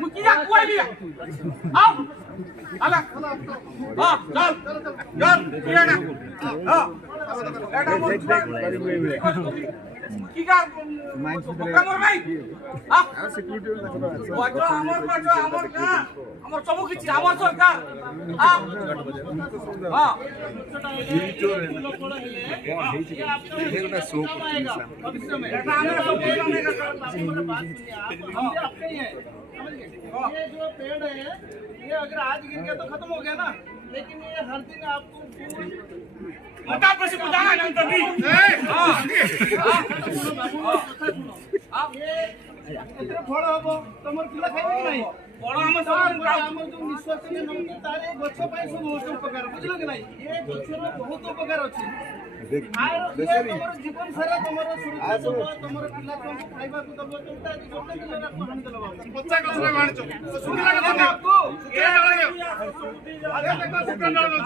मुझे कोई भी आओ अला हां चल चल ये ना हां এটা মুছবা কি কার কামর নাই হাं সিকিউরিটি ওটা আমার কাছে আমার না আমার সব কিছু আমার সরকার হাं হাं এটা শো করছি এটা আমরা সব बोलने का आपका ही है ये जो पेड़ है ये अगर आज गिर गया तो खत्म हो गया ना, लेकिन ये हर दिन आपको मोटा पैसे बताना नहीं तभी आप ये इतना बड़ा हो तमर पिला खाइबे कि नहीं बड़ा हम सब हम जो निश्वास में नमके तारे गछ पाई सब बहुत उपकार बुझलो कि नहीं ये गछ रो बहुत उपकार अछि तमर जीवन सारा तमर सुरक्षा सब तमर पिला को खाइबा को दबो तुमता आज गोटे दिन रा हानि देलो बच्चा कस रे मानचो सुनिला के तुम आपको ये डालो आगे देखो सुकन डालो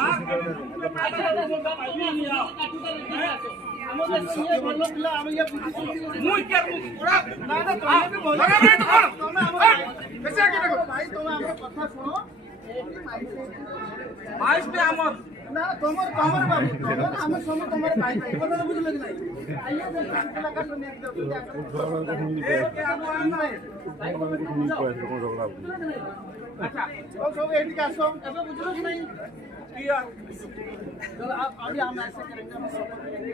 हम ये बोलो पिला हम ये बुद्धि मुई के पूरा ना ना तुम भी बोलो अरे तो कौन तुम हम कैसे आगे देखो भाई तुम हमर कथा सुनो माइस पे हमर ना तमर तमर बाबू तमर हम सब तमर भाई भाई बोलो बुझलो कि नहीं आइए पिला का सुने के दो ए के हम नहीं अच्छा तो सब एडी का सो अब बुझलो कि नहीं किया चलो आप अभी हम ऐसे करेंगे हम सपोर्ट करेंगे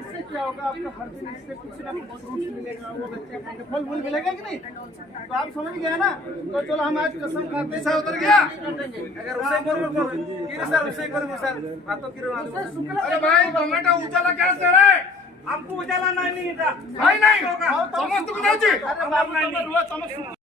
इससे क्या होगा आपका हर दिन इससे कुछ ना कुछ फ्रूट मिलेगा वो बच्चे खाएंगे फल फूल मिलेगा कि नहीं तो आप समझ गए ना तो चलो हम आज कसम खाते हैं उतर गया अगर उसे करो किरे सर उसे करो सर बातों की अरे भाई टमाटो उजाला कैसे रे हमको उजाला नहीं था नहीं नहीं समझ तुम जाओ जी अरे बाप नहीं